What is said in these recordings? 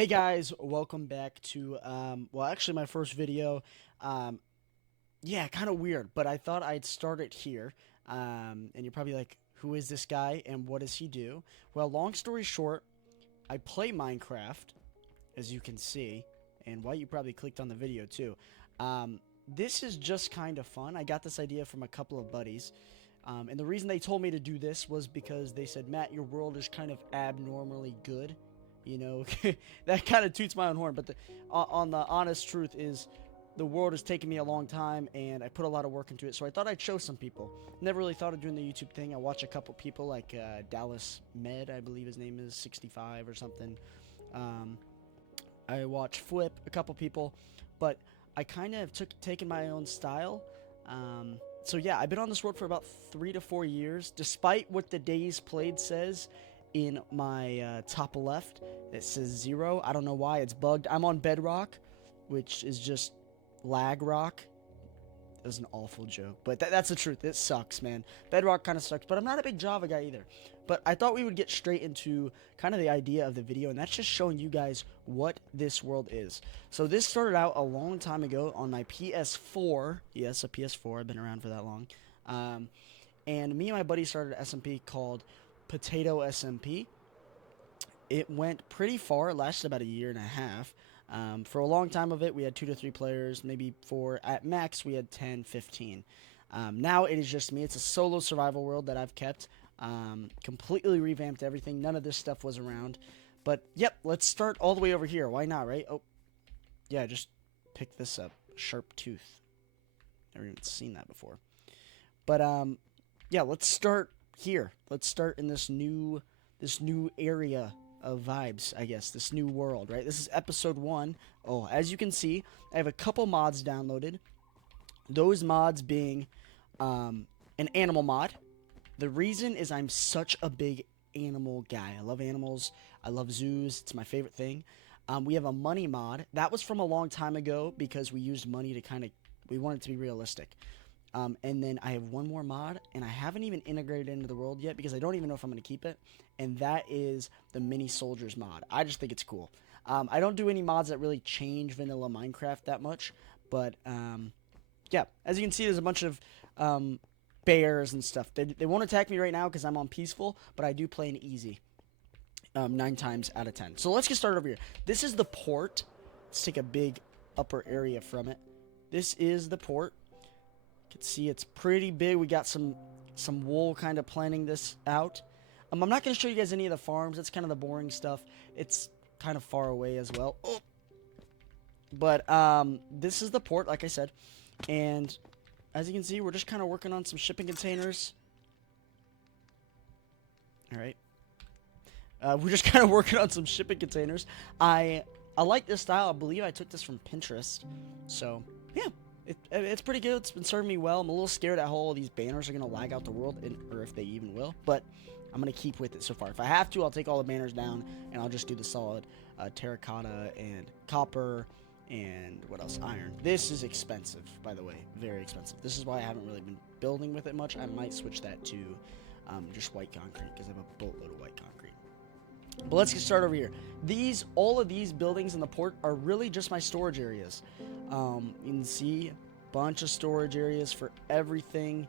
Hey guys, welcome back to well, actually my first video. Yeah, kind of weird, but I thought I'd start it here. And you're probably like, who is this guy and what does he do? Well, long story short, I play Minecraft, as you can see, and why you probably clicked on the video too. This is just kind of fun. I got this idea from a couple of buddies. And the reason they told me to do this was because they said, Matt, your world is kind of abnormally good. You know, that kind of toots my own horn. But on the honest truth is, the world has taken me a long time, and I put a lot of work into it. So I thought I'd show some people. Never really thought of doing the YouTube thing. I watch a couple people like Dallas Med, I believe his name is 65 or something. Um, I watch Flip, a couple people, but I kind of taken my own style. So yeah, I've been on this world for about 3 to 4 years, despite what the days played says in my top left. It says 0. I don't know why it's bugged. I'm on Bedrock, which is just lag rock. It was an awful joke, but that's the truth. It sucks, man. Bedrock kind of sucks, but I'm not a big Java guy either. But I thought we would get straight into kind of the idea of the video, and that's just showing you guys what this world is. So this started out a long time ago on my PS4. Yes, a PS4. I've been around for that long. And me and my buddy started an SMP called Potato SMP. It went pretty far. It lasted about a year and a half. For a long time of it, we had 2 to 3 players. Maybe at max, we had 10, 15. Now it is just me. It's a solo survival world that I've kept. Completely revamped everything. None of this stuff was around. But, yep, let's start all the way over here. Why not, right? Oh, yeah, just pick this up. Sharp tooth. Never even seen that before. But, yeah, let's start here. Let's start in this new area of vibes, I guess, this new world, right? This is episode 1. Oh, as you can see, I have a couple mods downloaded. Those mods being an animal mod. The reason is I'm such a big animal guy. I love animals. I love zoos. It's my favorite thing. We have a money mod. That was from a long time ago because we used money to we wanted it to be realistic. And then I have one more mod, and I haven't even integrated it into the world yet because I don't even know if I'm going to keep it, and that is the Mini Soldiers mod. I just think it's cool. I don't do any mods that really change vanilla Minecraft that much, but yeah, as you can see, there's a bunch of bears and stuff. They won't attack me right now because I'm on peaceful, but I do play in easy 9 times out of 10. So let's get started over here. This is the port. Let's take a big upper area from it. This is the port. You can see it's pretty big. We got some wool kind of planning this out. I'm not going to show you guys any of the farms. That's kind of the boring stuff. It's kind of far away as well. Oh. But this is the port, like I said. And as you can see, we're just kind of working on some shipping containers. All right. We're just kind of working on some shipping containers. I like this style. I believe I took this from Pinterest. So, yeah. It's pretty good. It's been serving me well. I'm a little scared that all these banners are going to lag out the world, or if they even will. But I'm going to keep with it so far. If I have to, I'll take all the banners down, and I'll just do the solid terracotta and copper and what else? Iron. This is expensive, by the way. Very expensive. This is why I haven't really been building with it much. I might switch that to just white concrete because I have a boatload of white concrete. But let's get started over here. All of these buildings in the port are really just my storage areas. You can see a bunch of storage areas for everything.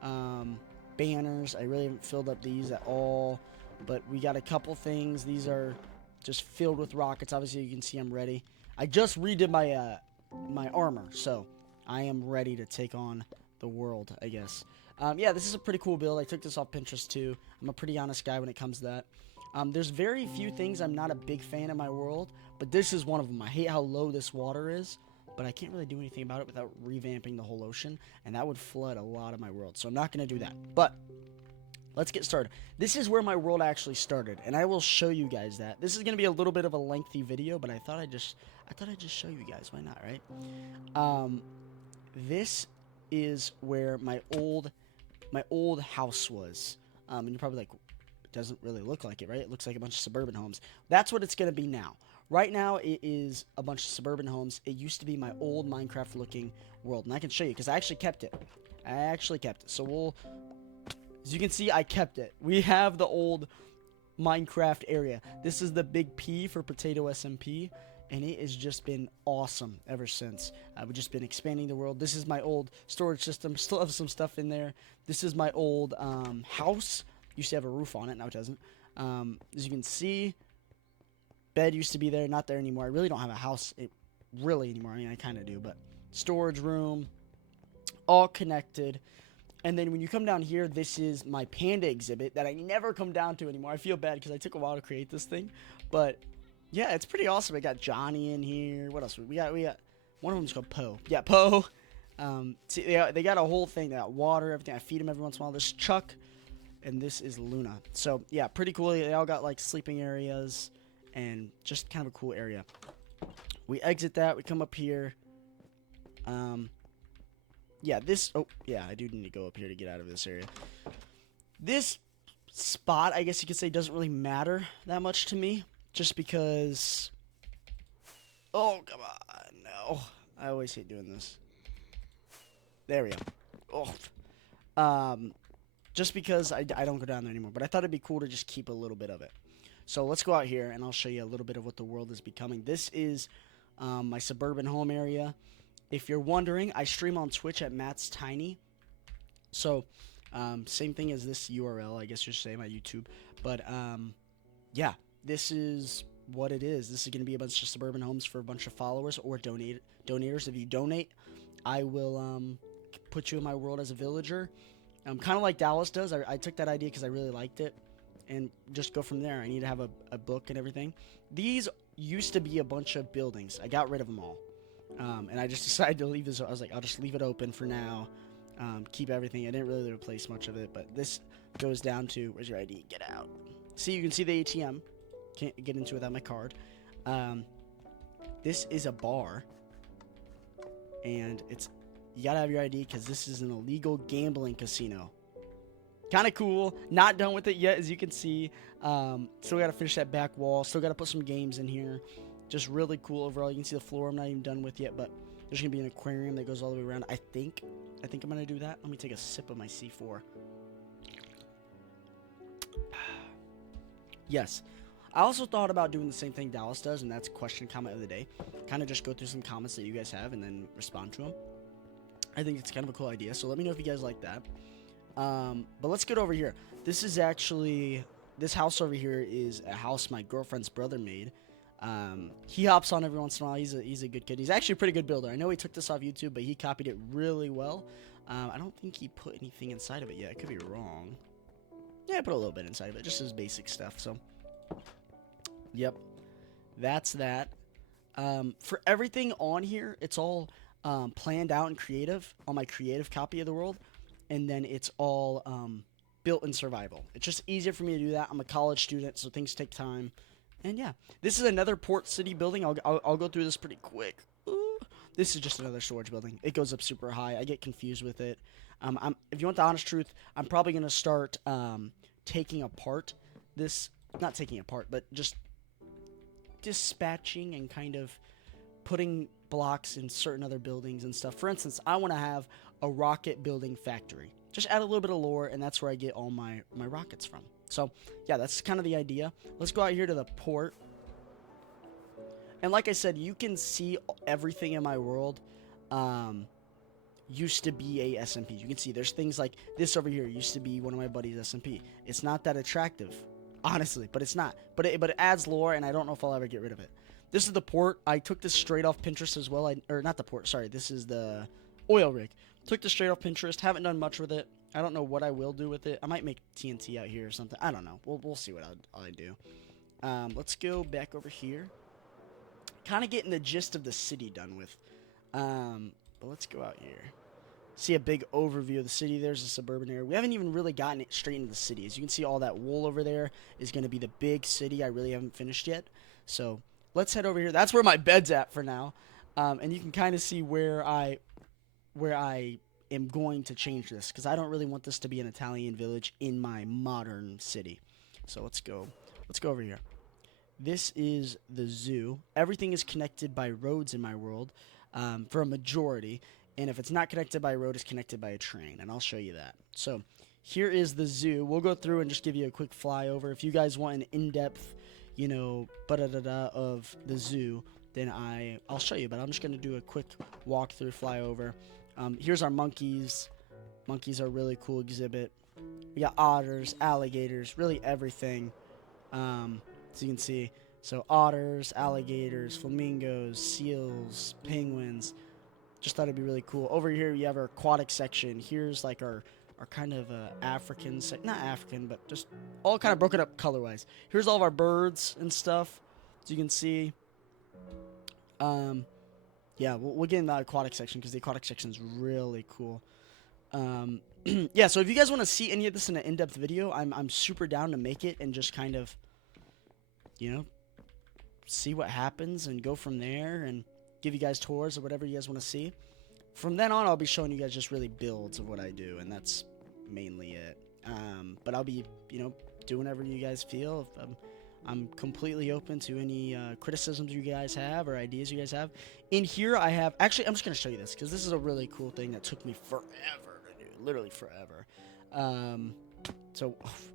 Banners. I really haven't filled up these at all, but we got a couple things. These are just filled with rockets. Obviously, you can see I'm ready. I just redid my my armor, so I am ready to take on the world, I guess. Yeah, this is a pretty cool build. I took this off Pinterest too. I'm a pretty honest guy when it comes to that. There's very few things I'm not a big fan of my world, but this is one of them. I hate how low this water is, but I can't really do anything about it without revamping the whole ocean, and that would flood a lot of my world, so I'm not going to do that. But let's get started. This is where my world actually started, and I will show you guys that. This is going to be a little bit of a lengthy video, but I thought I'd just show you guys. Why not, right? This is where my old house was. And you're probably like, doesn't really look like it, right? It looks like a bunch of suburban homes. That's what it's going to be now. Right now, it is a bunch of suburban homes. It used to be my old Minecraft-looking world, and I can show you because I actually kept it. So as you can see, I kept it. We have the old Minecraft area. This is the big P for Potato SMP, and it has just been awesome ever since. We've just been expanding the world. This is my old storage system. Still have some stuff in there. This is my old house. Used to have a roof on it. Now it doesn't. As you can see, bed used to be there. Not there anymore. I really don't have a house really anymore. I mean, I kind of do, but storage room, all connected. And then when you come down here, this is my panda exhibit that I never come down to anymore. I feel bad because I took a while to create this thing. But, yeah, it's pretty awesome. I got Johnny in here. What else? We got one of them's called Poe. Yeah, Poe. See, they got a whole thing. They got water, everything. I feed them every once in a while. This is Chuck, and this is Luna. So, yeah, pretty cool. They all got, like, sleeping areas and just kind of a cool area. We exit that. We come up here. Yeah, I do need to go up here to get out of this area. This spot, I guess you could say, doesn't really matter that much to me. Just because... Oh, come on. No. I always hate doing this. There we go. Oh. Just because I don't go down there anymore. But I thought it'd be cool to just keep a little bit of it. So let's go out here, and I'll show you a little bit of what the world is becoming. This is my suburban home area. If you're wondering, I stream on Twitch at Matt's Tiny. So, same thing as this URL, I guess you should say, my YouTube. But, yeah, this is what it is. This is going to be a bunch of suburban homes for a bunch of followers or donators. If you donate, I will put you in my world as a villager. Kind of like Dallas does. I took that idea because I really liked it. And just go from there. I need to have a book and everything. These used to be a bunch of buildings. I got rid of them all. And I just decided to leave this. I was like, I'll just leave it open for now. Keep everything. I didn't really replace much of it, but this goes down to, where's your ID? Get out. See, you can see the ATM. Can't get into it without my card. This is a bar, and you gotta have your ID because this is an illegal gambling casino. Kind of cool. Not done with it yet, as you can see. Still gotta finish that back wall. Still gotta put some games in here. Just really cool overall. You can see the floor I'm not even done with yet, but there's going to be an aquarium that goes all the way around. I think I'm going to do that. Let me take a sip of my C4. Yes. I also thought about doing the same thing Dallas does, and that's question comment of the day. Kind of just go through some comments that you guys have and then respond to them. I think it's kind of a cool idea, so let me know if you guys like that. But let's get over here. This house over here is a house my girlfriend's brother made. He hops on every once in a while. He's a good kid. He's actually a pretty good builder. I know he took this off YouTube, but he copied it really well. I don't think he put anything inside of it yet. I could be wrong. Yeah, I put a little bit inside of it, just his basic stuff. So, yep, that's that. For everything on here, it's all planned out and creative on my creative copy of the world, and then it's all built in survival. It's just easier for me to do that. I'm a college student, so things take time. And yeah, this is another Port City building. I'll go through this pretty quick. Ooh. This is just another storage building. It goes up super high. I get confused with it. If you want the honest truth, I'm probably going to start taking apart this. Not taking apart, but just dispatching and kind of putting blocks in certain other buildings and stuff. For instance, I want to have a rocket building factory. Just add a little bit of lore, and that's where I get all my rockets from. So, yeah, that's kind of the idea. Let's go out here to the port. And like I said, you can see everything in my world used to be a SMP. You can see there's things like this over here used to be one of my buddies' SMP. It's not that attractive, honestly, but it's not. But it adds lore, and I don't know if I'll ever get rid of it. This is the port. I took this straight off Pinterest as well. Or not the port, sorry. This is the oil rig. Took this straight off Pinterest. Haven't done much with it. I don't know what I will do with it. I might make TNT out here or something. I don't know. We'll see what I do. Let's go back over here. Kind of getting the gist of the city done with. But let's go out here. See a big overview of the city. There's a suburban area. We haven't even really gotten it straight into the city. As you can see, all that wool over there is going to be the big city. I really haven't finished yet. So let's head over here. That's where my bed's at for now. And you can kind of see where I am going to change this, because I don't really want this to be an Italian village in my modern city. So let's go over here. This is the zoo. Everything is connected by roads in my world, for a majority. And if it's not connected by a road, it's connected by a train. And I'll show you that. So here is the zoo. We'll go through and just give you a quick flyover. If you guys want an in-depth, you know, of the zoo, then I'll show you. But I'm just gonna do a quick walkthrough flyover. Here's our monkeys. Monkeys are a really cool exhibit. We got otters, alligators, really everything. So you can see, so otters, alligators, flamingos, seals, penguins. Just thought it'd be really cool. Over here, you have our aquatic section. Here's like our kind of African, not African, but just all kind of broken up color-wise. Here's all of our birds and stuff, so you can see. Yeah, we'll get in the aquatic section because the aquatic section is really cool. Yeah, so if you guys want to see any of this in an in-depth video, I'm super down to make it and just kind of, you know, see what happens and go from there and give you guys tours or whatever you guys want to see. From then on, I'll be showing you guys just really builds of what I do, and that's mainly it. But I'll be, you know, doing whatever you guys feel. I'm completely open to any criticisms you guys have or ideas you guys have. In here, I have... Actually, I'm just going to show you this, because this is a really cool thing that took me forever to do. Literally forever.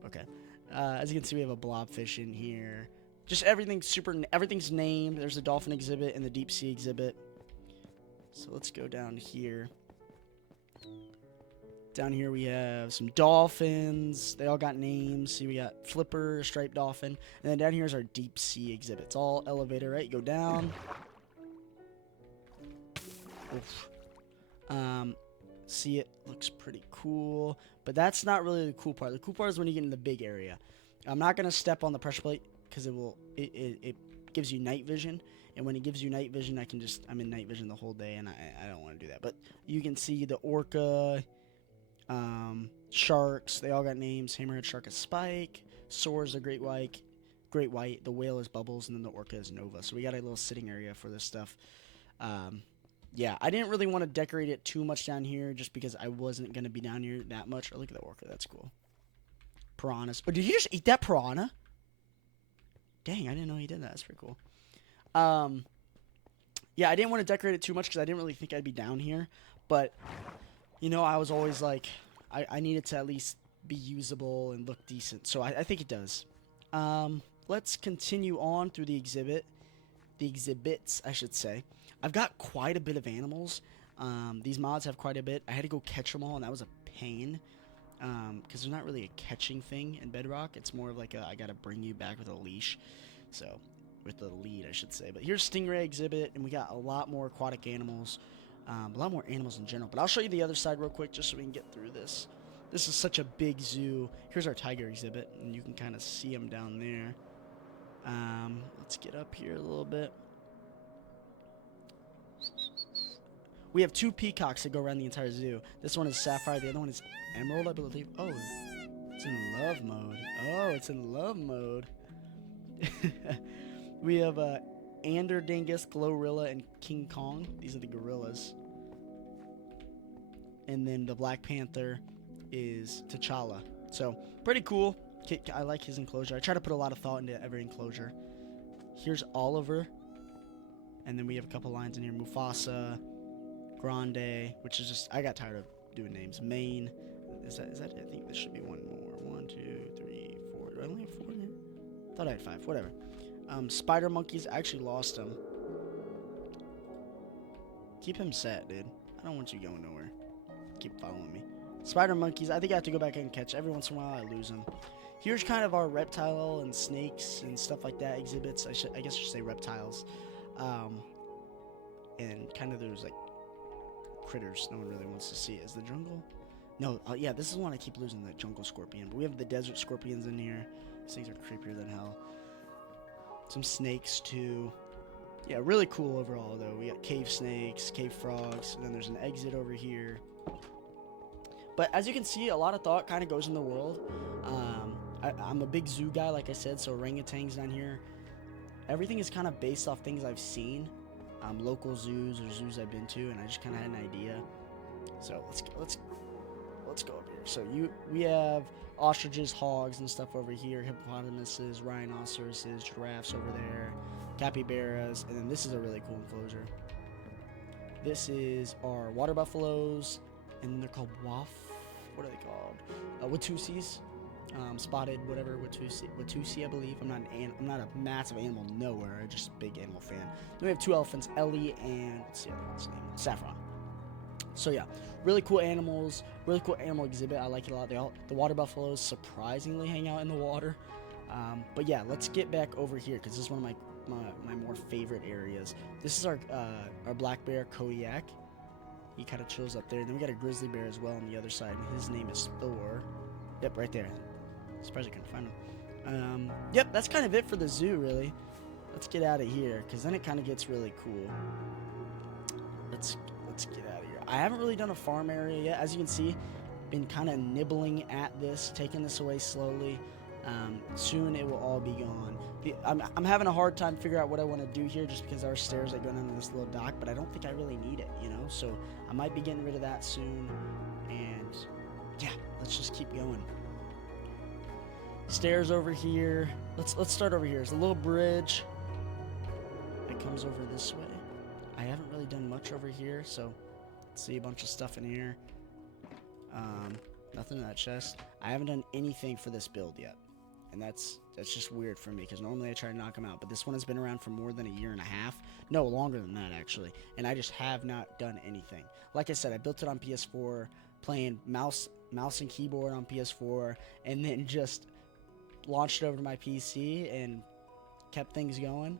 Okay. As you can see, we have a blobfish in here. Just everything's named. There's a dolphin exhibit and the deep sea exhibit. So let's go down here. Down here we have some dolphins. They all got names. See, we got Flipper, striped dolphin. And then down here is our deep sea exhibit. It's all elevator, right? You go down. Oof. See, it looks pretty cool. But that's not really the cool part. The cool part is when you get in the big area. I'm not going to step on the pressure plate because it gives you night vision. And when it gives you night vision, I'm in night vision the whole day, and I don't want to do that. But you can see the orca... sharks, they all got names. Hammerhead shark is Spike. Soar is a great white. The whale is Bubbles, and then the orca is Nova. So we got a little sitting area for this stuff. Yeah, I didn't really want to decorate it too much down here just because I wasn't going to be down here that much. Oh, look at the orca. That's cool. Piranhas. Oh, did you just eat that piranha? Dang, I didn't know he did that. That's pretty cool. Yeah, I didn't want to decorate it too much because I didn't really think I'd be down here. But... you know, I was always like, I needed to at least be usable and look decent. So I think it does. Let's continue on through the exhibits, I should say. I've got quite a bit of animals. These mods have quite a bit. I had to go catch them all, and that was a pain. Because there's not really a catching thing in Bedrock. It's more of like I got to bring you back with a leash. So, with the lead, I should say. But here's Stingray exhibit, and we got a lot more aquatic animals. A lot more animals in general. But I'll show you the other side real quick just so we can get through this. This is such a big zoo. Here's our tiger exhibit, and you can kind of see them down there. Let's get up here a little bit. We have 2 peacocks that go around the entire zoo. This one is Sapphire. The other one is Emerald, I believe. Oh, it's in love mode. Oh, it's in love mode. We have Anderdingus, Glorilla, and King Kong. These are the gorillas. And then the Black Panther is T'Challa. So, pretty cool. I like his enclosure. I try to put a lot of thought into every enclosure. Here's Oliver. And then we have a couple lines in here. Mufasa, Grande, which is just... I got tired of doing names. Maine. Is that it? I think there should be one more. 1, 2, 3, 4. Do I only have 4 in here? Thought I had 5. Whatever. Spider monkeys. I actually lost him. Keep him set, dude. I don't want you going nowhere. Keep following me. Spider monkeys. I think I have to go back and catch. Every once in a while, I lose them. Here's kind of our reptile and snakes and stuff like that exhibits. I guess I should say reptiles. And kind of those like critters no one really wants to see. Is the jungle? No. Yeah, this is one I keep losing. The jungle scorpion. But we have the desert scorpions in here. These things are creepier than hell. Some snakes too. Yeah, really cool overall though. We got cave snakes, cave frogs, and then there's an exit over here. But as you can see, a lot of thought kind of goes in the world. I'm a big zoo guy, like I said, so orangutans down here. Everything is kind of based off things I've seen, local zoos or zoos I've been to, and I just kind of had an idea. So let's go up here. So we have ostriches, hogs, and stuff over here. Hippopotamuses, rhinoceroses, giraffes over there, capybaras, and then this is a really cool enclosure. This is our water buffaloes, and they're called what are they called? Watusi's. Spotted, whatever, Watusi, I believe. I'm not a massive animal knower. I'm just a big animal fan. Then we have 2 elephants, Ellie and what's the other one's name? Saffron. So yeah, really cool animals, really cool animal exhibit. I like it a lot. The water buffaloes surprisingly hang out in the water. But yeah, let's get back over here because this is one of my more favorite areas. This is our black bear Kodiak. He kind of chills up there. And then we got a grizzly bear as well on the other side, and his name is Thor. Yep, right there. Surprised I couldn't find him. Yep, that's kind of it for the zoo, really. Let's get out of here because then it kind of gets really cool. Let's get out of here. I haven't really done a farm area yet. As you can see, been kind of nibbling at this, taking this away slowly. Soon it will all be gone. I'm having a hard time figuring out what I want to do here just because there are stairs that go down to this little dock, but I don't think I really need it, you know? So I might be getting rid of that soon. And yeah, let's just keep going. Stairs over here. Let's start over here. There's a little bridge that comes over this way. I haven't really done much over here, so let's see a bunch of stuff in here. Nothing in that chest. I haven't done anything for this build yet, and that's just weird for me because normally I try to knock them out, but this one has been around for more than a year and a half. No, longer than that actually, and I just have not done anything. Like I said, I built it on PS4, playing mouse and keyboard on PS4, and then just launched it over to my PC and kept things going.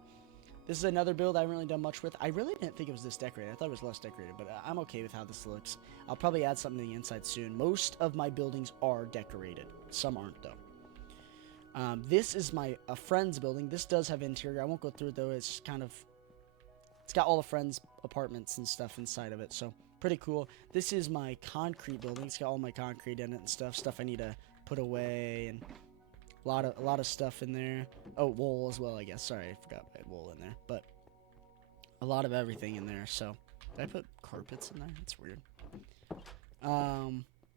This is another build I haven't really done much with. I really didn't think it was this decorated. I thought it was less decorated, but I'm okay with how this looks. I'll probably add something to the inside soon. Most of my buildings are decorated. Some aren't, though. This is a friend's building. This does have interior. I won't go through it, though. It's got all the friends' apartments and stuff inside of it, so pretty cool. This is my concrete building. It's got all my concrete in it and stuff I need to put away, and a lot of stuff in there. Oh, wool as well, I guess. Sorry, I forgot I had wool in there. But a lot of everything in there. So, did I put carpets in there? That's weird.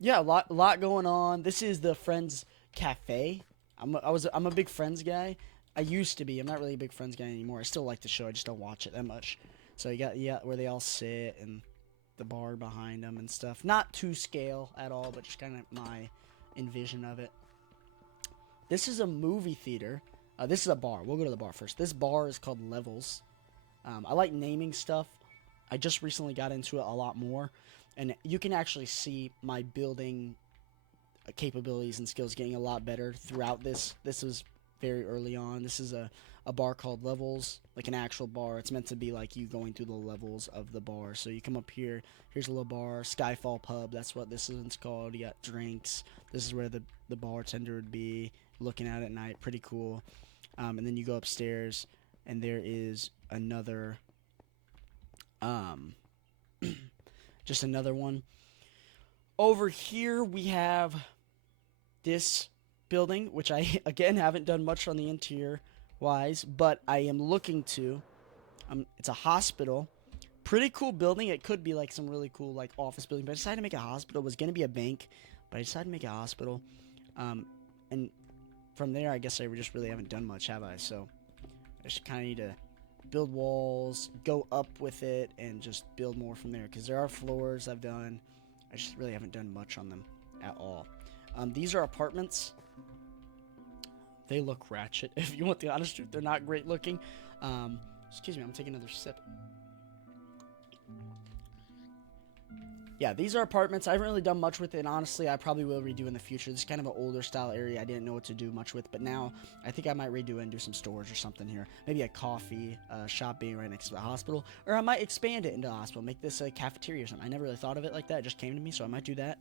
Yeah, a lot going on. This is the Friends Cafe. I'm a big Friends guy. I used to be. I'm not really a big Friends guy anymore. I still like the show. I just don't watch it that much. So you got where they all sit and the bar behind them and stuff. Not to scale at all, but just kind of my envision of it. This is a movie theater. This is a bar. We'll go to the bar first. This bar is called Levels. I like naming stuff. I just recently got into it a lot more. And you can actually see my building capabilities and skills getting a lot better throughout this. This was very early on. This is a bar called Levels, like an actual bar. It's meant to be like you going through the levels of the bar. So you come up here. Here's a little bar. Skyfall Pub. That's what this one's called. You got drinks. This is where the bartender would be looking out at night. Pretty cool. And then you go upstairs, and there is another, just another one. Over here we have this building, which I again haven't done much on the interior wise, but I am looking to. It's a hospital. Pretty cool building. It could be like some really cool like office building, but I decided to make a hospital. It was gonna be a bank, but I decided to make a hospital. And from there, I guess I just really haven't done much, have I? So I just kind of need to build walls, go up with it, and just build more from there. Because there are floors I've done. I just really haven't done much on them at all. These are apartments. They look ratchet. If you want the honest truth, they're not great looking. Excuse me, I'm taking another sip. Yeah, these are apartments. I haven't really done much with it, and honestly, I probably will redo in the future. This is kind of an older style area I didn't know what to do much with, but now I think I might redo it and do some storage or something here. Maybe a coffee shop being right next to the hospital, or I might expand it into a hospital, make this a cafeteria or something. I never really thought of it like that. It just came to me, so I might do that.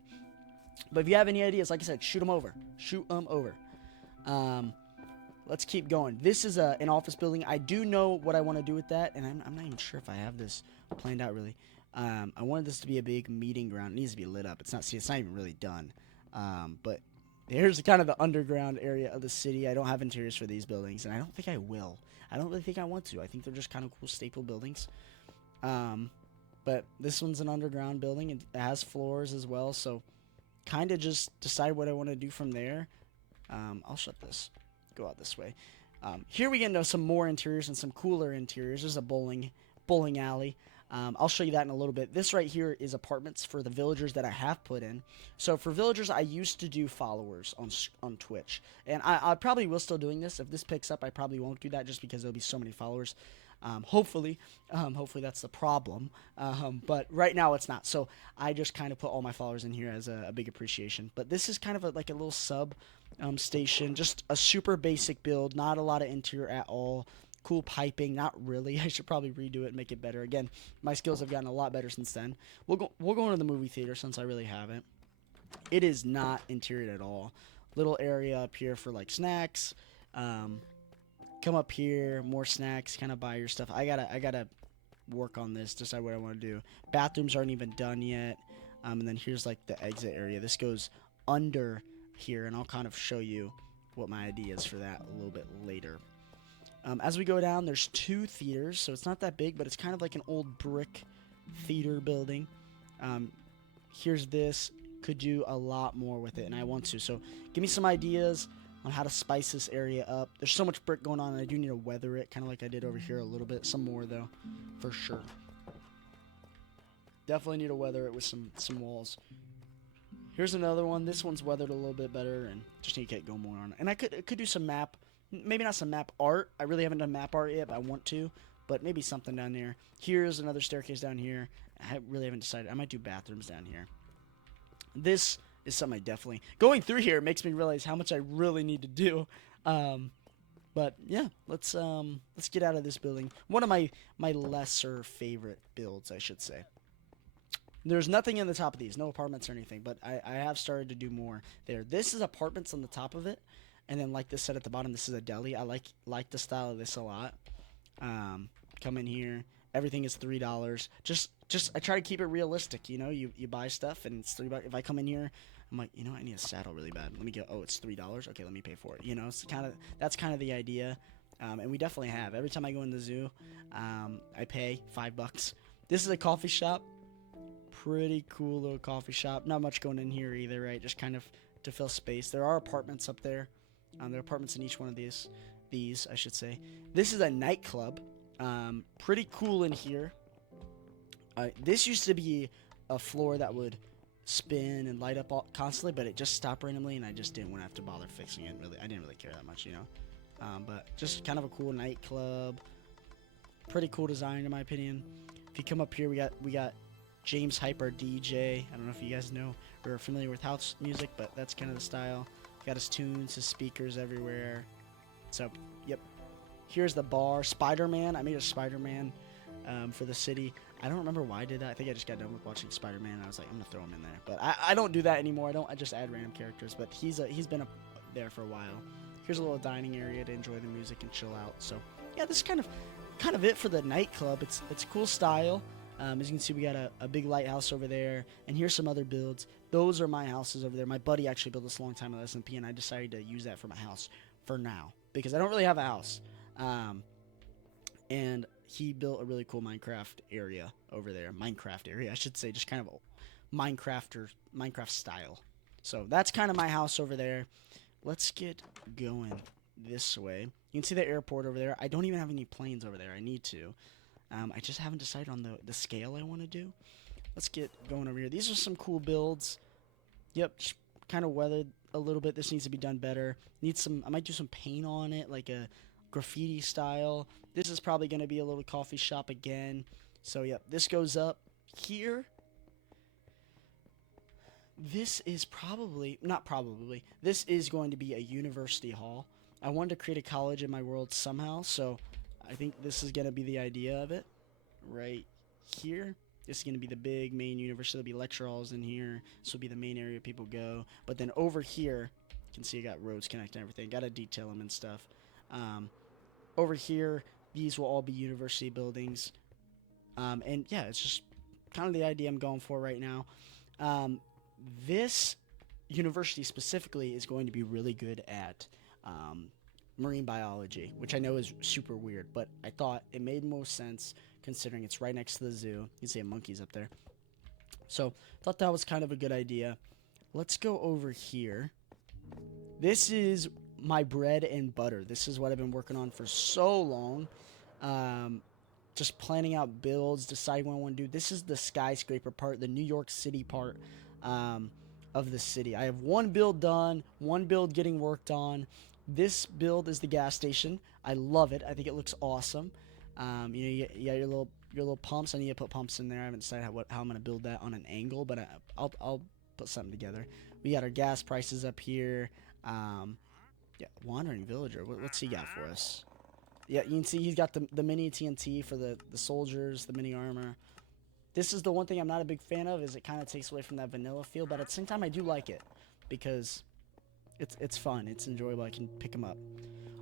But if you have any ideas, like I said, shoot them over. Shoot them over. Let's keep going. This is an office building. I do know what I want to do with that, and I'm not even sure if I have this planned out really. I wanted this to be a big meeting ground. It needs to be lit up. It's not even really done. But here's kind of the underground area of the city. I don't have interiors for these buildings, and I don't think I will. I don't really think I want to. I think they're just kind of cool staple buildings. But this one's an underground building. It has floors as well, so kind of just decide what I want to do from there. I'll shut this. Go out this way. Here we get into some more interiors and some cooler interiors. There's a bowling alley. I'll show you that in a little bit. This right here is apartments for the villagers that I have put in. So for villagers, I used to do followers on Twitch, and I probably will still doing this. If this picks up, I probably won't do that just because there'll be so many followers. Hopefully that's the problem. But right now it's not. So I just kind of put all my followers in here as a big appreciation. But this is kind of like a little sub station, just a super basic build, not a lot of interior at all. Cool piping, not really. I should probably redo it and make it better. Again, my skills have gotten a lot better since then. We'll go into the movie theater since I really haven't. It is not interior at all. Little area up here for like snacks. Come up here, more snacks, kind of buy your stuff. I gotta work on this, decide what I want to do. Bathrooms aren't even done yet. And then here's like the exit area. This goes under here, and I'll kind of show you what my idea is for that a little bit later. As we go down, there's 2 theaters, so it's not that big, but it's kind of like an old brick theater building. Here's this. Could do a lot more with it, and I want to. So give me some ideas on how to spice this area up. There's so much brick going on, and I do need to weather it, kind of like I did over here a little bit. Some more, though, for sure. Definitely need to weather it with some walls. Here's another one. This one's weathered a little bit better, and just need to get going more on it. And I could do some map, maybe not some map art. I really haven't done map art yet, but I want to. But maybe something down there. Here's another staircase down here. I really haven't decided. I might do bathrooms down here. This is something I definitely... Going through here makes me realize how much I really need to do. But yeah, let's get out of this building. One of my lesser favorite builds, I should say. There's nothing in the top of these, no apartments or anything, but I have started to do more there. This is apartments on the top of it, and then like this set at the bottom, this is a deli. I like the style of this a lot. Come in here, everything is $3. Just I try to keep it realistic. You know, you buy stuff and it's $3. If I come in here, I'm like, you know, I need a saddle really bad. Let me go. Oh, it's $3. Okay, let me pay for it. You know, it's that's kind of the idea. And we definitely have. Every time I go in the zoo, I pay $5. This is a coffee shop. Pretty cool little coffee shop. Not much going in here either, right? Just kind of to fill space. There are apartments up there. There are apartments in each one of these, I should say. This is a nightclub. Pretty cool in here. This used to be a floor that would spin and light up constantly, but it just stopped randomly, and I just didn't want to have to bother fixing it. Really, I didn't really care that much, you know. But just kind of a cool nightclub. Pretty cool design, in my opinion. If you come up here, we got James Hyper DJ. I don't know if you guys know or are familiar with house music, but that's kind of the style. Got his tunes, his speakers everywhere. So, yep. Here's the bar. Spider-Man. I made a Spider-Man for the city. I don't remember why I did that. I think I just got done with watching Spider-Man, and I was like, I'm going to throw him in there. But I don't do that anymore. I just add random characters. But he's been up there for a while. Here's a little dining area to enjoy the music and chill out. So, yeah, this is kind of it for the nightclub. It's a cool style. As you can see, we got a big lighthouse over there, and here's some other builds. Those are my houses over there. My buddy actually built this a long time at SMP, and I decided to use that for my house for now because I don't really have a house. And he built a really cool Minecraft area over there. Minecraft area, I should say, just kind of a Minecraft style. So that's kind of my house over there. Let's get going this way. You can see the airport over there. I don't even have any planes over there. I need to. I just haven't decided on the scale I want to do. Let's get going over here. These are some cool builds. Yep, just kind of weathered a little bit. This needs to be done better. I might do some paint on it, like a graffiti style. This is probably going to be a little coffee shop again. So, yep, this goes up here. This is this is going to be a university hall. I wanted to create a college in my world somehow, so I think this is going to be the idea of it right here. This is going to be the big main university. There'll be lecture halls in here. This will be the main area people go. But then over here, you can see I got roads connecting everything. Got to detail them and stuff. Over here, these will all be university buildings. And yeah, it's just kind of the idea I'm going for right now. This university specifically is going to be really good at marine biology, which I know is super weird, but I thought it made most sense considering it's right next to the zoo. You can see monkeys up there. So thought that was kind of a good idea. Let's go over here. This is my bread and butter. This is what I've been working on for so long. just planning out builds, deciding what I want to do. This is the skyscraper part, the New York City part of the city. I have one build done, one build getting worked on. This build is the gas station. I love it. I think it looks awesome. You got your little pumps. I need to put pumps in there. I haven't decided how I'm gonna build that on an angle, but I'll put something together. We got our gas prices up here. Yeah, wandering villager. What's he got for us? Yeah, you can see he's got the mini TNT for the soldiers, the mini armor. This is the one thing I'm not a big fan of, is it kind of takes away from that vanilla feel, but at the same time I do like it because it's fun, it's enjoyable. I can pick them up.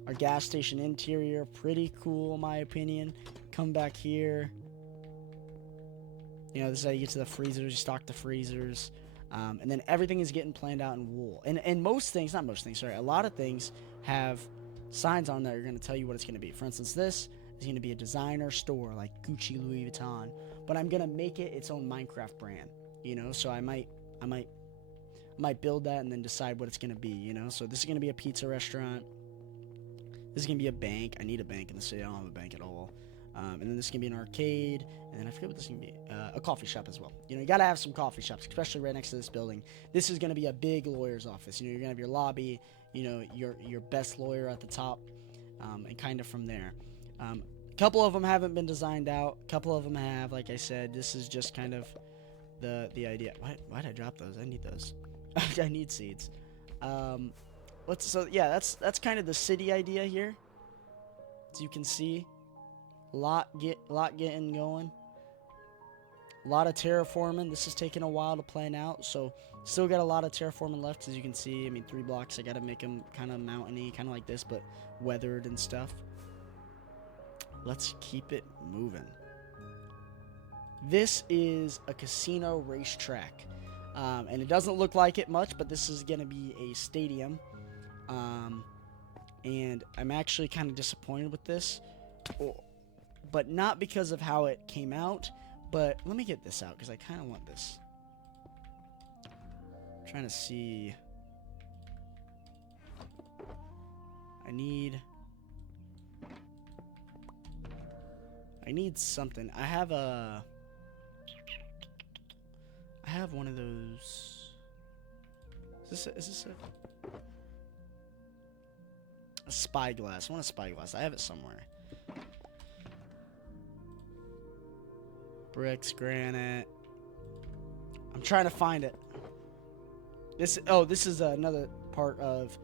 Our gas station interior, pretty cool in my opinion. Come back here. You know, this is how you get to the freezers. You stock the freezers. And then everything is getting planned out in wool. And most things, not most things, sorry, a lot of things have signs on there are going to tell you what it's going to be. For instance, this is going to be a designer store like Gucci, Louis Vuitton, but I'm going to make it its own Minecraft brand, you know? So I might build that and then decide what it's going to be, you know? So this is going to be a pizza restaurant. This is going to be a bank. I need a bank in the city. I don't have a bank at all. And then this is going to be an arcade. And then I forget what this is going to be. A coffee shop as well. You know, you got to have some coffee shops, especially right next to this building. This is going to be a big lawyer's office. You know, you're going to have your lobby, you know, your best lawyer at the top, and kind of from there. A couple of them haven't been designed out. A couple of them have, like I said. This is just kind of the idea. Why did I drop those? I need those. I need seeds. So yeah, that's kind of the city idea here. As you can see, lot getting going. A lot of terraforming. This is taking a while to plan out, so still got a lot of terraforming left. As you can see, I mean, 3 blocks. I got to make them kind of mountainy, kind of like this, but weathered and stuff. Let's keep it moving. This is a casino racetrack, and it doesn't look like it much, but this is going to be a stadium. And I'm actually kind of disappointed with this, but not because of how it came out. But let me get this out because I kind of want this. I'm trying to see. I need something. I have one of those. Is this a spyglass? I want a spyglass. I have it somewhere. Bricks, granite. I'm trying to find it. This is another part of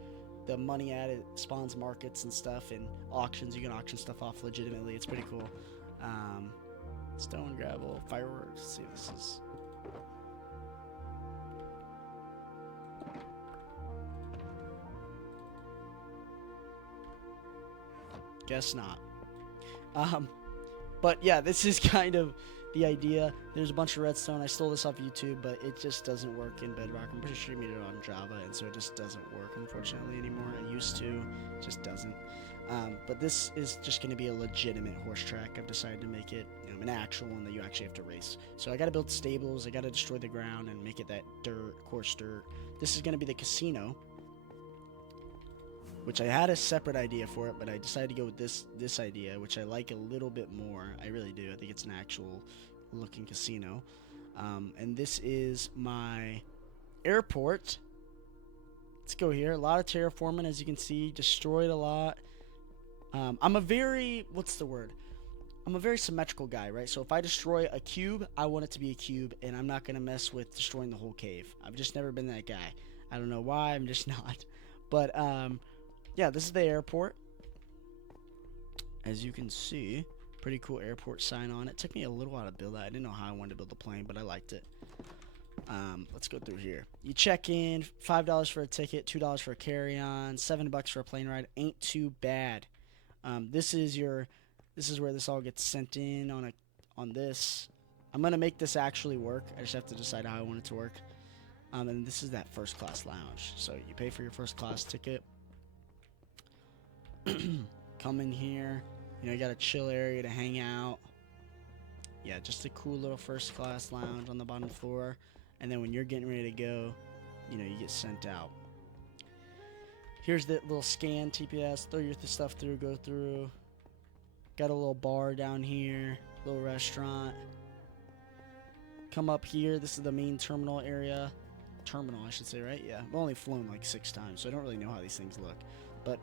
the money added spawns markets and stuff and auctions. You can auction stuff off legitimately. It's pretty cool. Stone, gravel, fireworks. Let's see, this is. Guess not. But yeah, this is kind of the idea. There's a bunch of redstone. I stole this off YouTube, but it just doesn't work in Bedrock. I'm pretty sure you made it on Java, and so it just doesn't work, unfortunately, anymore. It used to. It just doesn't. But this is just going to be a legitimate horse track. I've decided to make it, you know, an actual one that you actually have to race. So I got to build stables. I got to destroy the ground and make it that dirt, coarse dirt. This is going to be the casino, which I had a separate idea for it, but I decided to go with this idea, which I like a little bit more. I really do. I think it's an actual looking casino. And this is my airport. Let's go here. A lot of terraforming, as you can see. Destroyed a lot. I'm a very, what's the word? I'm a very symmetrical guy, right? So if I destroy a cube, I want it to be a cube, and I'm not going to mess with destroying the whole cave. I've just never been that guy. I don't know why. I'm just not. But, yeah, this is the airport. As you can see, pretty cool airport sign on it. Took me a little while to build that. I didn't know how I wanted to build the plane, but I liked it. Let's go through here. You check in, $5 for a ticket, $2 for a carry-on, $7 for a plane ride. Ain't too bad. This is where this all gets sent in on this. I'm gonna make this actually work. I just have to decide how I want it to work. And this is that first class lounge. So you pay for your first class ticket. Come in here. You know, you got a chill area to hang out. Yeah, just a cool little first class lounge on the bottom floor. And then when you're getting ready to go, you know, you get sent out. Here's the little scan TPS. Throw your stuff through, go through. Got a little bar down here, little restaurant. Come up here. This is the main terminal area. Terminal, I should say, right? Yeah. I've only flown like 6 times, so I don't really know how these things look. But,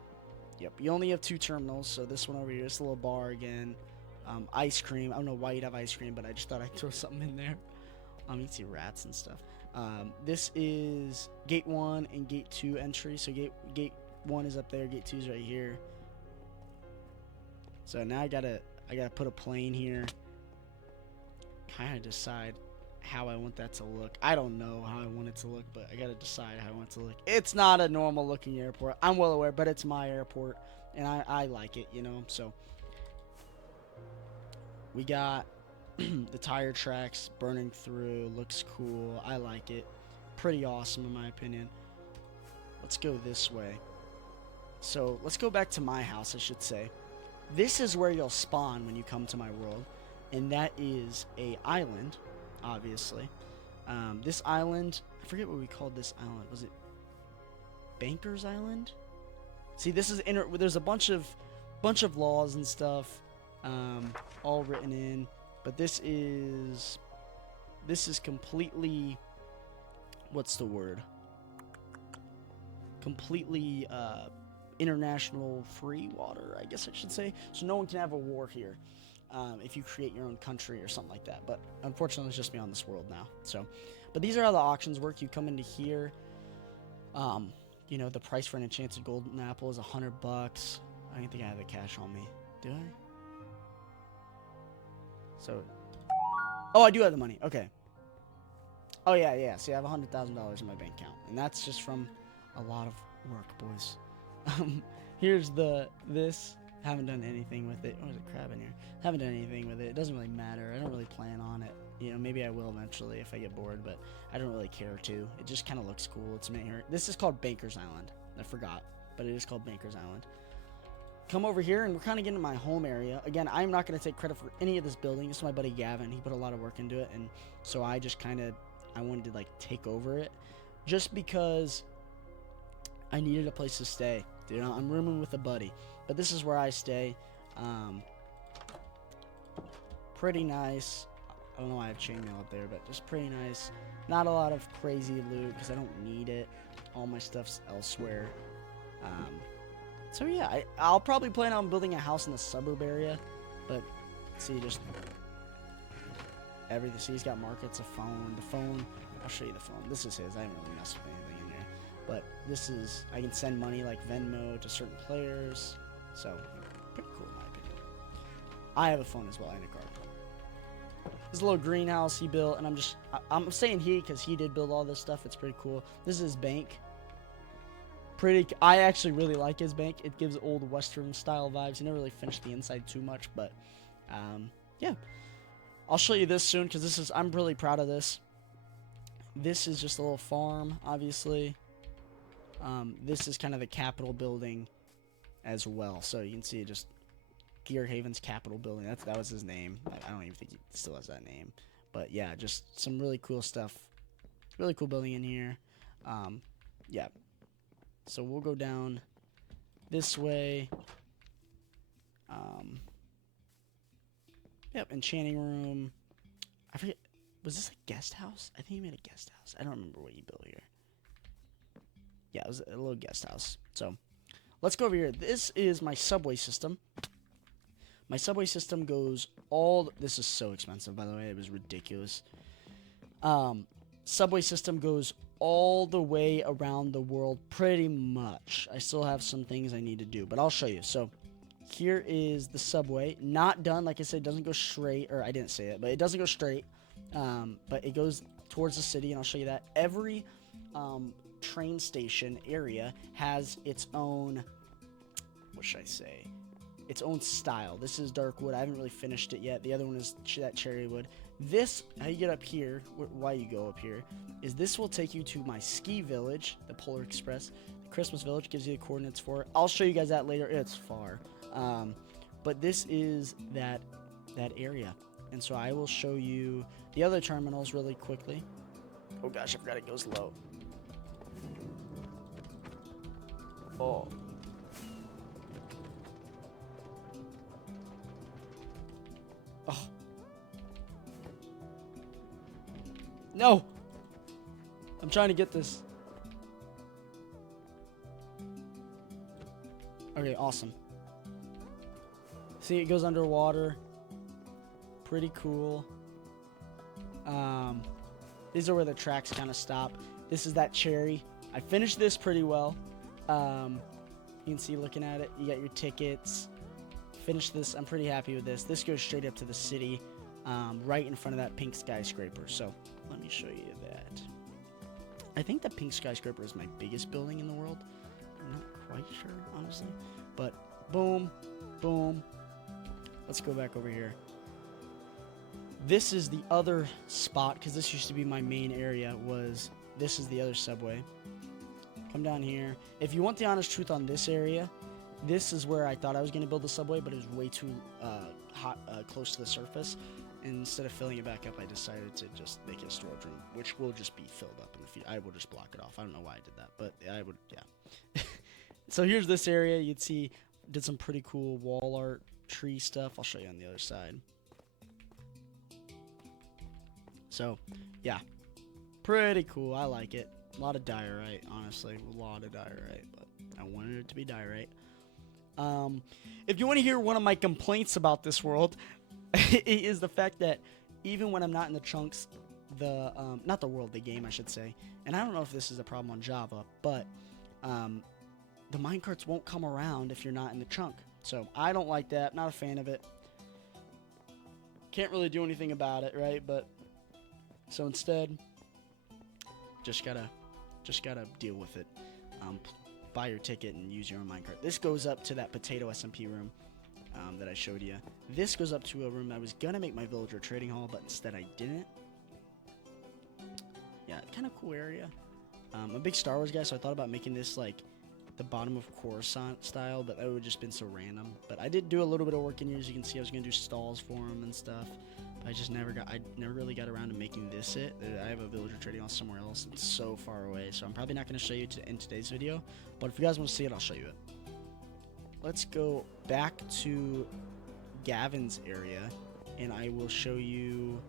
yep, you only have 2 terminals. So this one over here, this little bar again. Ice cream. I don't know why you'd have ice cream, but I just thought I'd throw something in there. You can see rats and stuff. This is gate 1 and gate 2 entry. So gate 1 is up there. Gate 2 is right here. So now I gotta put a plane here. Kind of decide how I want that to look. I don't know how I want it to look, but I gotta decide how I want it to look. It's not a normal looking airport. I'm well aware, but it's my airport, and I like it, you know. So we got the tire tracks burning through. Looks cool. I like it. Pretty awesome in my opinion. Let's go this way. So let's go back to my house, I should say. This is where you'll spawn when you come to my world, and that is a island, obviously. This island, I forget what we called this island. Was it Banker's Island? See, this is there's a bunch of laws and stuff, all written in, but this is completely, what's the word? Completely international free water, I guess I should say. So no one can have a war here if you create your own country or something like that. But unfortunately, it's just me on this world now. So, but these are how the auctions work. You come into here. You know, the price for an enchanted golden apple is $100. I don't think I have the cash on me. Do I? So, oh, I do have the money. Okay. Oh yeah. See, I have $100,000 in my bank account, and that's just from a lot of work, boys. Here's this. Haven't done anything with it. Oh, there's a crab in here. Haven't done anything with it. It doesn't really matter. I don't really plan on it. You know, maybe I will eventually if I get bored, but I don't really care to. It just kind of looks cool. It's made here. This is called Banker's Island. I forgot, but it is called Banker's Island. Come over here, and we're kind of getting to my home area. Again, I'm not going to take credit for any of this building. This is my buddy Gavin. He put a lot of work into it, and so I just I wanted to, like, take over it just because I needed a place to stay. Dude, I'm rooming with a buddy. But this is where I stay. Pretty nice. I don't know why I have chainmail up there, but just pretty nice. Not a lot of crazy loot because I don't need it. All my stuff's elsewhere. So yeah, I'll probably plan on building a house in the suburb area. But see, just everything. See, he's got markets, a phone. The phone, I'll show you the phone. This is his. I haven't really messed with anything in here. But this is, I can send money like Venmo to certain players. So, pretty cool in my opinion. I have a phone as well and a card. This is a little greenhouse he built, and I'm saying he because he did build all this stuff. It's pretty cool. This is his bank. I actually really like his bank. It gives old Western style vibes. He never really finished the inside too much, but yeah. I'll show you this soon because I'm really proud of this. This is just a little farm, obviously. This is kind of the Capitol building as well. So you can see just Gearhaven's Capitol building. That was his name. I don't even think he still has that name. But yeah, just some really cool stuff. Really cool building in here. Yeah. So we'll go down this way. Yep, enchanting room. I forget. Was this a guest house? I think he made a guest house. I don't remember what he built here. Yeah, it was a little guest house. So, let's go over here. This is my subway system. My subway system goes this is so expensive, by the way. It was ridiculous. Subway system goes all the way around the world, pretty much. I still have some things I need to do, but I'll show you. So, here is the subway. Not done. Like I said, it doesn't go straight. Or, I didn't say it, but it doesn't go straight. But it goes towards the city, and I'll show you that. Every train station area has its own, what should I say, its own style. This is Darkwood. I haven't really finished it yet. The other one is that Cherrywood. This, how you get up here, why you go up here, is this will take you to my ski village, the Polar Express. The Christmas Village gives you the coordinates for it. I'll show you guys that later. It's far. But this is that area. And so I will show you the other terminals really quickly. Oh gosh, I forgot it goes low. Oh. No! I'm trying to get this. Okay, awesome. See, it goes underwater. Pretty cool. These are where the tracks kind of stop. This is that cherry. I finished this pretty well. You can see looking at it. You got your tickets. Finished this. I'm pretty happy with this. This goes straight up to the city, right in front of that pink skyscraper. So let me show you that. I think the pink skyscraper is my biggest building in the world. I'm not quite sure, honestly. But boom, boom. Let's go back over here. This is the other spot, because this used to be my main area, this is the other subway. Come down here. If you want the honest truth on this area, this is where I thought I was going to build the subway, but it was way too close to the surface. And instead of filling it back up, I decided to just make it a storage room, which will just be filled up in the future. I will just block it off. I don't know why I did that, but I would, yeah. So here's this area. You'd see, did some pretty cool wall art, tree stuff. I'll show you on the other side. So, yeah, pretty cool. I like it. A lot of diorite, honestly. A lot of diorite, but I wanted it to be diorite. If you want to hear one of my complaints about this world, it is the fact that even when I'm not in the chunks, not the world, the game, I should say, and I don't know if this is a problem on Java, but the minecarts won't come around if you're not in the chunk. So I don't like that. Not a fan of it. Can't really do anything about it, right? But so instead, just gotta deal with it. Buy your ticket and use your own minecart. This goes up to that potato SMP room that I showed you. This goes up to a room I was gonna make my villager trading hall, but instead I didn't. Yeah, kind of cool area. I'm a big Star Wars guy, so I thought about making this like the bottom of Coruscant style, but that would have just been so random. But I did do a little bit of work in here. As you can see, I was gonna do stalls for him and stuff. I never really got around to making this it. I have a villager trading hall somewhere else. It's so far away, so I'm probably not going to show you in today's video. But if you guys want to see it, I'll show you it. Let's go back to Gavin's area, and I will show you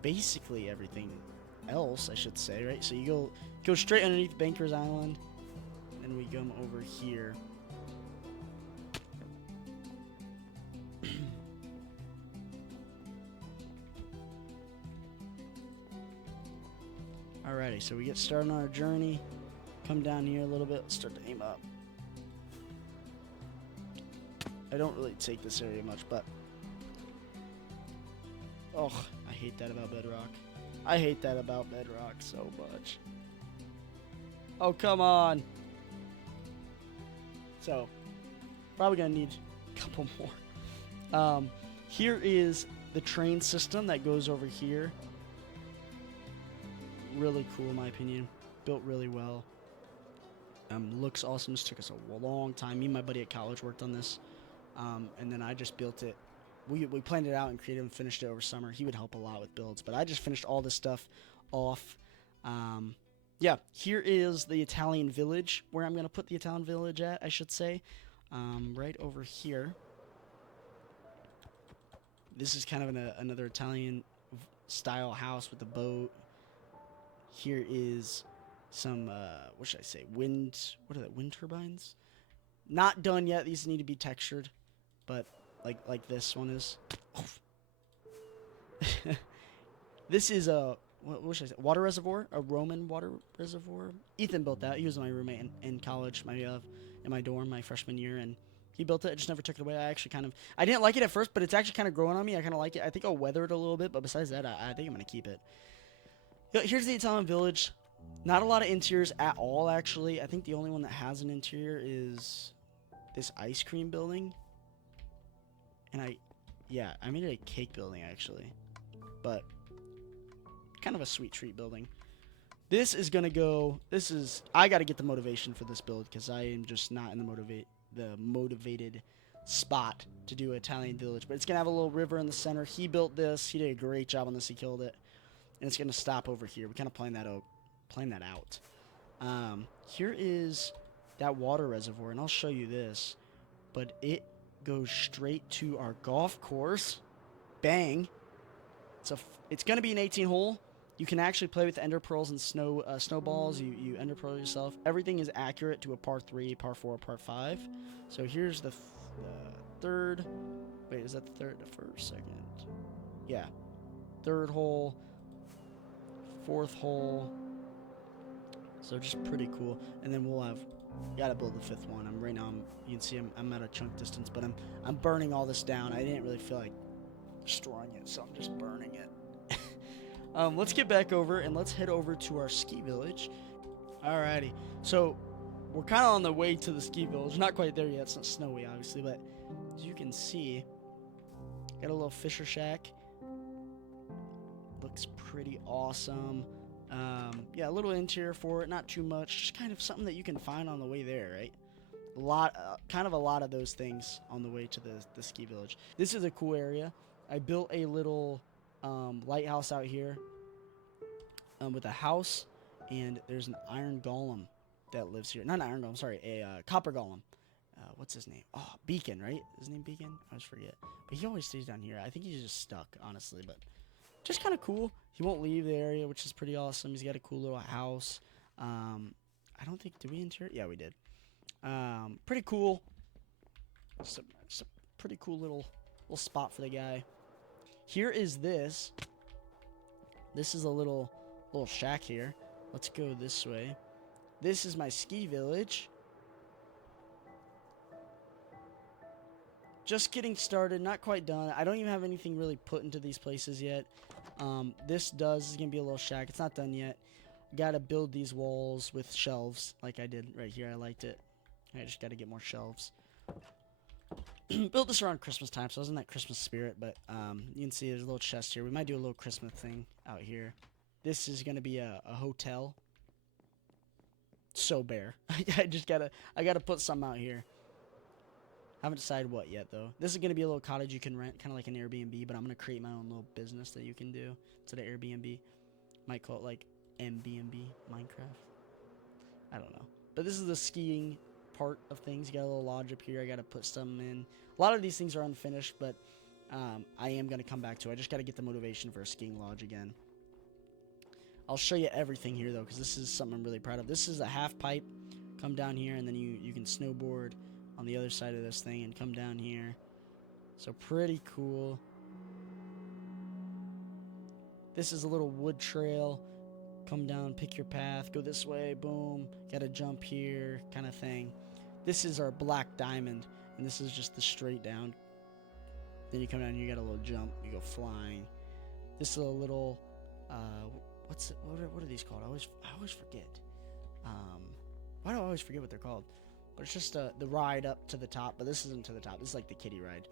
basically everything else, I should say, right? So you go straight underneath Banker's Island, and we come over here. Alrighty, so we get started on our journey. Come down here a little bit. Start to aim up. I don't really take this area much, but oh, I hate that about Bedrock. I hate that about Bedrock so much. Oh, come on. So, probably gonna need a couple more. Here is the train system that goes over here. Really cool in my opinion. Built really well. Looks awesome. This took us a long time. Me and my buddy at college worked on this. And then I just built it. We planned it out and created and finished it over summer. He would help a lot with builds, but I just finished all this stuff off. Yeah, here is the Italian village, where I'm going to put the Italian village at, I should say. Right over here. This is kind of another Italian style house with a boat. Here is some, what should I say, wind turbines? Not done yet. These need to be textured, but like this one is. This is a, what should I say, water reservoir, a Roman water reservoir. Ethan built that. He was my roommate in college, in my dorm, my freshman year, and he built it. I just never took it away. I didn't like it at first, but it's actually kind of growing on me. I kind of like it. I think I'll weather it a little bit, but besides that, I think I'm going to keep it. Here's the Italian village. Not a lot of interiors at all, actually. I think the only one that has an interior is this ice cream building. And I made it a cake building, actually. But kind of a sweet treat building. This is going to go... I got to get the motivation for this build, because I am just not in the motivated spot to do an Italian village. But it's going to have a little river in the center. He built this. He did a great job on this. He killed it. And it's going to stop over here. We kind of planned that out. Here is that water reservoir, and I'll show you this. But it goes straight to our golf course. Bang. It's going to be an 18 hole. You can actually play with ender pearls and snowballs. You ender pearl yourself. Everything is accurate to a par 3, par 4, par 5. So here's the third. Wait, is that the third? The first, second. Yeah. Third hole. Fourth hole. So just pretty cool. And then we'll have. Gotta build the fifth one. Right now. You can see I'm at a chunk distance, but I'm burning all this down. I didn't really feel like destroying it, so I'm just burning it. Let's get back over and let's head over to our ski village. Alrighty, so we're kind of on the way to the ski village. Not quite there yet. It's not snowy, obviously, but as you can see, got a little fisher shack. Looks pretty awesome. Yeah, a little interior for it, not too much. Just kind of something that you can find on the way there, right? Kind of a lot of those things on the way to the ski village. This is a cool area. I built a little lighthouse out here with a house, and there's an iron golem that lives here. Not an iron golem, sorry, a copper golem. What's his name? Oh, Beacon, right? His name Beacon? I always forget. But he always stays down here. I think he's just stuck, honestly, but just kind of cool. He won't leave the area, which is pretty awesome. He's got a cool little house. I don't think, did we enter it? Yeah, we did. Pretty cool. It's a pretty cool little spot for the guy. Here is this. This is a little shack here. Let's go this way. This is my ski village. Just getting started, not quite done. I don't even have anything really put into these places yet. This is gonna be a little shack. It's not done yet. Gotta build these walls with shelves like I did right here. I liked it. I just gotta get more shelves. Built this around Christmas time, so I was in that Christmas spirit, but you can see there's a little chest here. We might do a little Christmas thing out here. This is going to be a hotel. So bare. I gotta put some out here. Haven't decided what yet, though. This is going to be a little cottage you can rent, kind of like an Airbnb, but I'm going to create my own little business that you can do instead of Airbnb. Might call it like MBNB, Minecraft. I don't know. But this is the skiing part of things. You got a little lodge up here. I got to put some in. A lot of these things are unfinished, but I am going to come back to it. I just got to get the motivation for a skiing lodge again. I'll show you everything here, though, because this is something I'm really proud of. This is a half pipe. Come down here, and then you can snowboard on the other side of this thing and come down here. So pretty cool. This is a little wood trail. Come down, pick your path, go this way, boom, gotta jump here, kind of thing. This is our black diamond, and this is just the straight down. Then you come down, you got a little jump, you go flying. This is a little, what are these called? I always forget. Why do I always forget what they're called? But it's just the ride up to the top, but this isn't to the top. This is like the kiddie ride.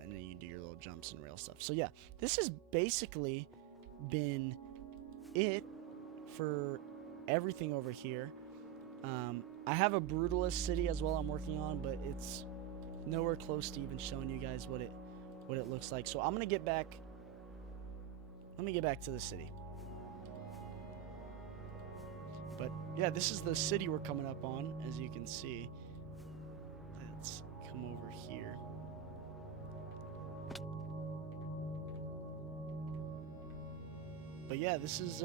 And then you do your little jumps and rail stuff. So yeah, this has basically been it for everything over here. I have a Brutalist city as well I'm working on, but it's nowhere close to even showing you guys what it looks like. So I'm gonna get back. Let me get back to the city. But yeah, this is the city we're coming up on, as you can see. Let's come over here. But yeah, this is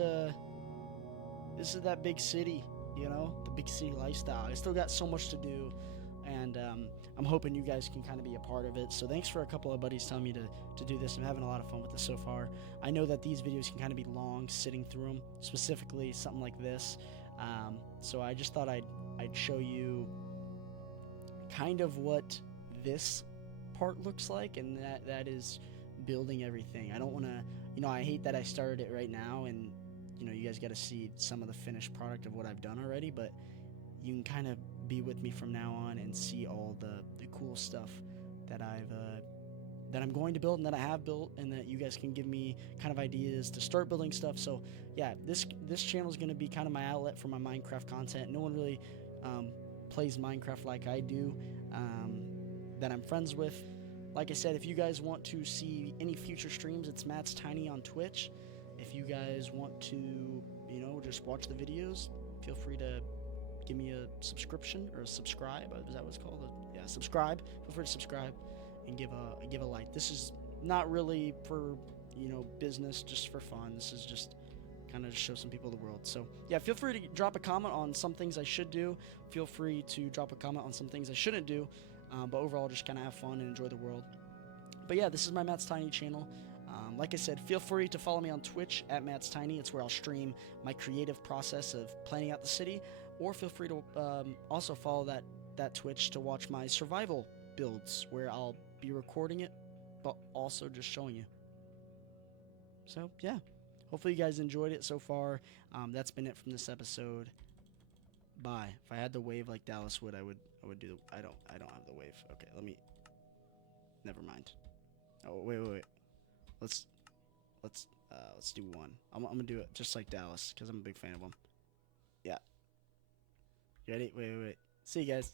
that big city, you know, the big city lifestyle. I still got so much to do, and I'm hoping you guys can kind of be a part of it. So thanks for a couple of buddies telling me to do this. I'm having a lot of fun with this so far. I know that these videos can kind of be long, sitting through them, specifically something like this. So I just thought I'd show you kind of what this part looks like, and that is building everything. I don't want to, you know, I hate that I started it right now, and you know, you guys got to see some of the finished product of what I've done already, but you can kind of be with me from now on and see all the cool stuff that I'm going to build and that I have built, and that you guys can give me kind of ideas to start building stuff. So yeah, this channel is going to be kind of my outlet for my Minecraft content. No one really plays Minecraft like I do, that I'm friends with. Like I said, if you guys want to see any future streams, it's Matt's Tiny on Twitch. If you guys want to, you know, just watch the videos, feel free to give me a subscription or a subscribe. Is that what it's called? Yeah, subscribe. Feel free to subscribe and give a like. This is not really for business just for fun. This is just kind of to show some people the world. So yeah, feel free to drop a comment on some things I should do. Feel free to drop a comment on some things I shouldn't do. But overall, just kind of have fun and enjoy the world. But yeah, this is my Matt's Tiny channel. Like I said, feel free to follow me on Twitch at Matt's Tiny. It's where I'll stream my creative process of planning out the city. Or feel free to also follow that Twitch to watch my survival builds, where I'll be recording it, but also just showing you. So yeah, hopefully you guys enjoyed it so far. That's been it from this episode. Bye. If I had the wave like Dallas would, I would do the. I don't have the wave. Okay, let me. Never mind. Oh wait. Let's do one. I'm gonna do it just like Dallas because I'm a big fan of him. Yeah. You ready? Wait. See you guys.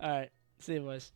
All right. See you, boys.